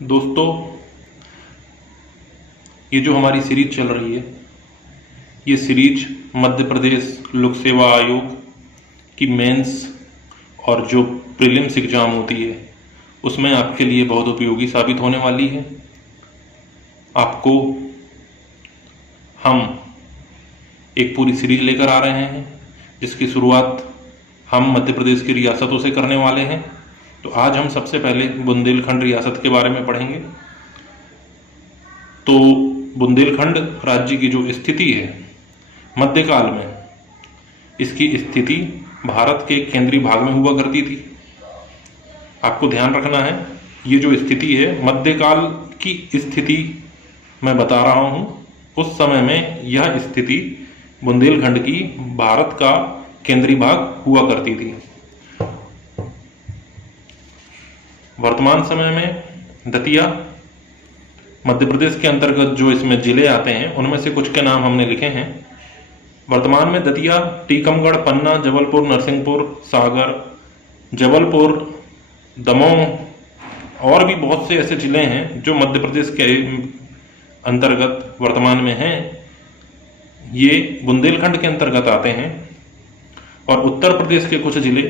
दोस्तों, ये जो हमारी सीरीज चल रही है, ये सीरीज मध्य प्रदेश लोक सेवा आयोग की मेंस और जो प्रीलिम्स एग्ज़ाम होती है उसमें आपके लिए बहुत उपयोगी साबित होने वाली है। आपको हम एक पूरी सीरीज लेकर आ रहे हैं जिसकी शुरुआत हम मध्य प्रदेश की रियासतों से करने वाले हैं। तो आज हम सबसे पहले बुंदेलखंड रियासत के बारे में पढ़ेंगे। तो बुंदेलखंड राज्य की जो स्थिति है मध्यकाल में, इसकी स्थिति भारत के केंद्रीय भाग में हुआ करती थी। आपको ध्यान रखना है, ये जो स्थिति है मध्यकाल की स्थिति मैं बता रहा हूँ। उस समय में यह स्थिति बुंदेलखंड की भारत का केंद्रीय भाग हुआ करती थी। वर्तमान समय में दतिया मध्य प्रदेश के अंतर्गत जो इसमें जिले आते हैं उनमें से कुछ के नाम हमने लिखे हैं। वर्तमान में दतिया, टीकमगढ़, पन्ना, जबलपुर, नरसिंहपुर, सागर, जबलपुर, दमोह और भी बहुत से ऐसे जिले हैं जो मध्य प्रदेश के अंतर्गत वर्तमान में हैं। ये बुंदेलखंड के अंतर्गत आते हैं। और उत्तर प्रदेश के कुछ जिले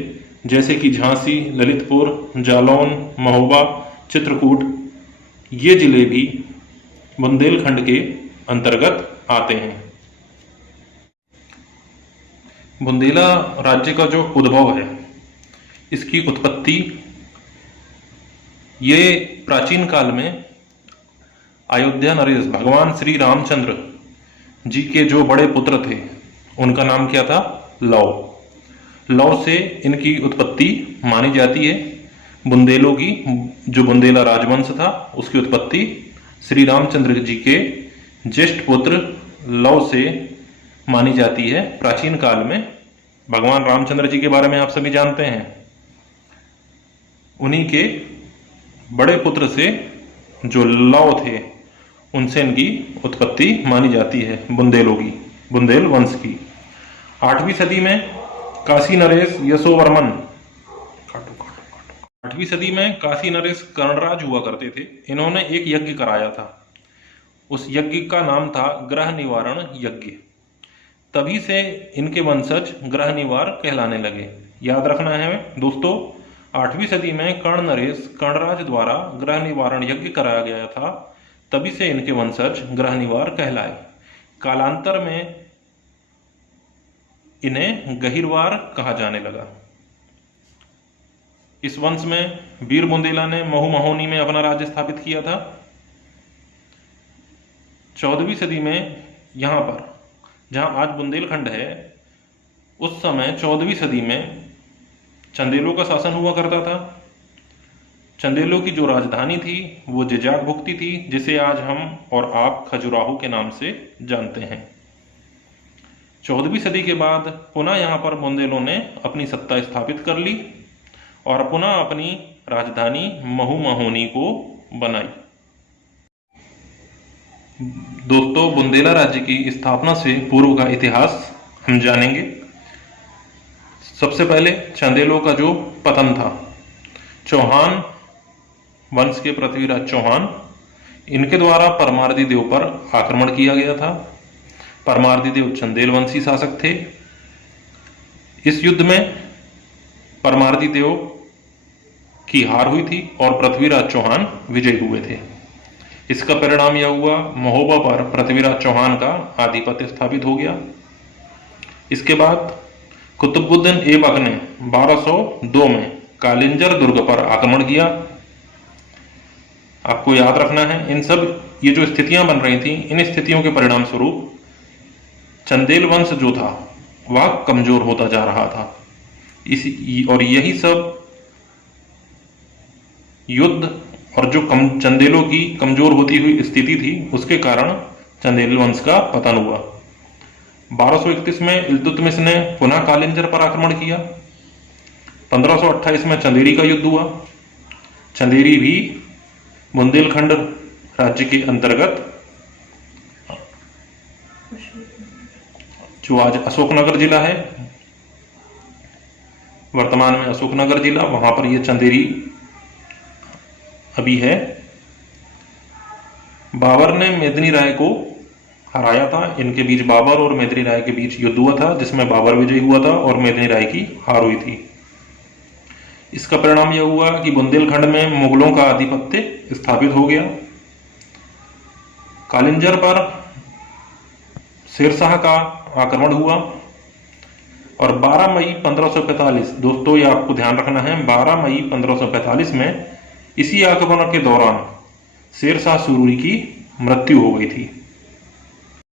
जैसे कि झांसी, ललितपुर, जालौन, महोबा, चित्रकूट, ये जिले भी बुंदेलखंड के अंतर्गत आते हैं। बुंदेला राज्य का जो उद्भव है, इसकी उत्पत्ति ये प्राचीन काल में अयोध्या नरेश भगवान श्री रामचंद्र जी के जो बड़े पुत्र थे उनका नाम क्या था? लव। लव से इनकी उत्पत्ति मानी जाती है। बुंदेलों की जो बुंदेला राजवंश था उसकी उत्पत्ति श्री रामचंद्र जी के ज्येष्ठ पुत्र लव से मानी जाती है। प्राचीन काल में भगवान रामचंद्र जी के बारे में आप सभी जानते हैं। उन्हीं के बड़े पुत्र से जो लव थे उनसे इनकी उत्पत्ति मानी जाती है बुंदेलों की, बुंदेल वंश की। 8वीं सदी में काशी नरेश यशोवर्मन 8वीं सदी में काशी नरेश कर्णराज हुआ करते थे। इन्होंने एक यज्ञ कराया था। उस यज्ञ का नाम था ग्रह निवारण यज्ञ। तभी से इनके वंशज ग्रह निवार कहलाने लगे। याद रखना है दोस्तों, 8वीं सदी में कर्ण नरेश कर्णराज द्वारा ग्रह निवारण यज्ञ कराया गया था। तभी से इनके वंशज ग्रह निवार कहलाए। कालांतर में इन्हें गहिरवार कहा जाने लगा। इस वंश में वीर बुंदेला ने महू महोनी में अपना राज्य स्थापित किया था। 14वीं सदी में यहाँ पर जहाँ आज बुंदेलखंड है, उस समय 14वीं सदी में चंदेलों का शासन हुआ करता था। चंदेलों की जो राजधानी थी वो जिजाक भुक्ती थी, जिसे आज हम और आप खजुराहो के नाम से जानते हैं। 14वीं सदी के बाद पुनः यहाँ पर बुंदेलों ने अपनी सत्ता स्थापित कर ली और पुनः अपनी राजधानी महू महोनी को बनाई। दोस्तों, बुंदेला राज्य की स्थापना से पूर्व का इतिहास हम जानेंगे। सबसे पहले चंदेलों का जो पतन था, चौहान वंश के पृथ्वीराज चौहान, इनके द्वारा परमार्दी देव पर आक्रमण किया गया था। परमार्दी देव चंदेल वंशी शासक थे। इस युद्ध में परमार्दी देव की हार हुई थी और पृथ्वीराज चौहान विजयी हुए थे। इसका परिणाम यह हुआ, महोबा पर पृथ्वीराज चौहान का आधिपत्य स्थापित हो गया। इसके बाद कुतुबुद्दीन ऐबक ने 1202 में कालिंजर दुर्ग पर आक्रमण किया। आपको याद रखना है, ये जो स्थितियां बन रही थी, इन स्थितियों के परिणाम स्वरूप चंदेल वंश जो था वह कमजोर होता जा रहा था। और यही सब युद्ध और जो चंदेलों की कमजोर होती हुई स्थिति थी उसके कारण चंदेल वंश का पतन हुआ। 1231 में इल्तुतमिश ने पुनः कालिंजर पर आक्रमण किया। 1528 में चंदेरी का युद्ध हुआ। चंदेरी भी बुंदेलखंड राज्य के अंतर्गत, जो आज अशोकनगर जिला है, वर्तमान में अशोकनगर जिला, वहां पर ये चंदेरी अभी है। बाबर ने मेदिनी राय को हराया था। इनके बीच, बाबर और मेदिनी राय के बीच युद्ध हुआ था, जिसमें बाबर विजयी हुआ था और मेदिनी राय की हार हुई थी। इसका परिणाम यह हुआ कि बुंदेलखंड में मुगलों का आधिपत्य स्थापित हो गया। कालिंजर पर शेरशाह का आक्रमण हुआ और 12 मई 1545, दोस्तों ये आपको ध्यान रखना है, 12 मई 1545 में इसी आक्रमण के दौरान शेरशाह सूरी की मृत्यु हो गई थी।